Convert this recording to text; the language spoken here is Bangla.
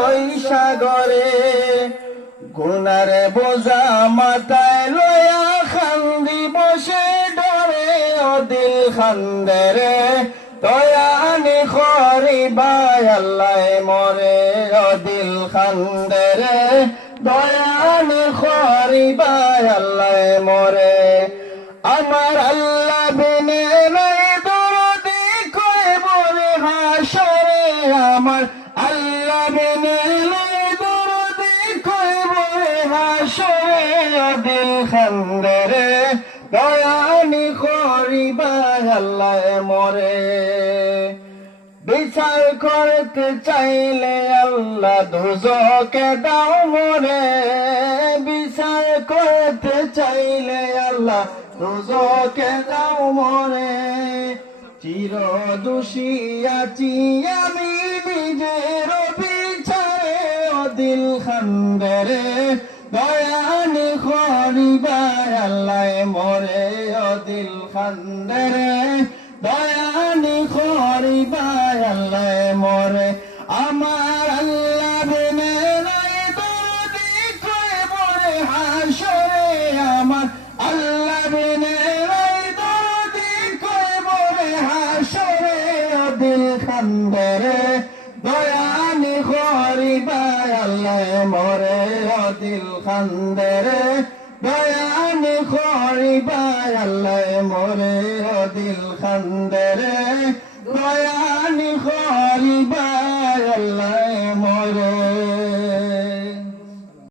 ওই সাগরে গুনার বোঝা মাথায় লয়া খান্দি বসে ডরে ও দিল খান্দরে দয়ানি খরিবাই আল্লাহ মরে ও দিল খান্দরে দয়ানি খরিবাই আল্লাহ মরে আমার আল্লাহ বিনে নাই দরদি কই বলে হাসরে আমার আল্লাহ বিনে নাই দরদি কই বলে হাসরে দিল খান্দরে দয়ানি খরিবাই আল্লাহ মরে বিচার করতে চাইলে আল্লাহ দুজকে দাও মরে বিচার করতে চাইলে আল্লাহ দুজকে দাও মরে চির দোষী আছি আমি নিজের বিচারে ও দিল খান্দরে দয়ানি খরিবাই আল্লাহ মরে ও দিল খান্দরে দয়ানি খরিবাই আল্লাহ মরে আমার আল্লাহ বিনে নাই দরদি কই বলে হাসরে আমার আল্লাহ বিনে নাই দরদি কই বলে হাসরে দিল খান্দরে দয়ানি খরিবাই আল্লাহ মরে দিল খান্দরে দয়ানি খরিবাই আল্লাহ মরে দিল খান্দরে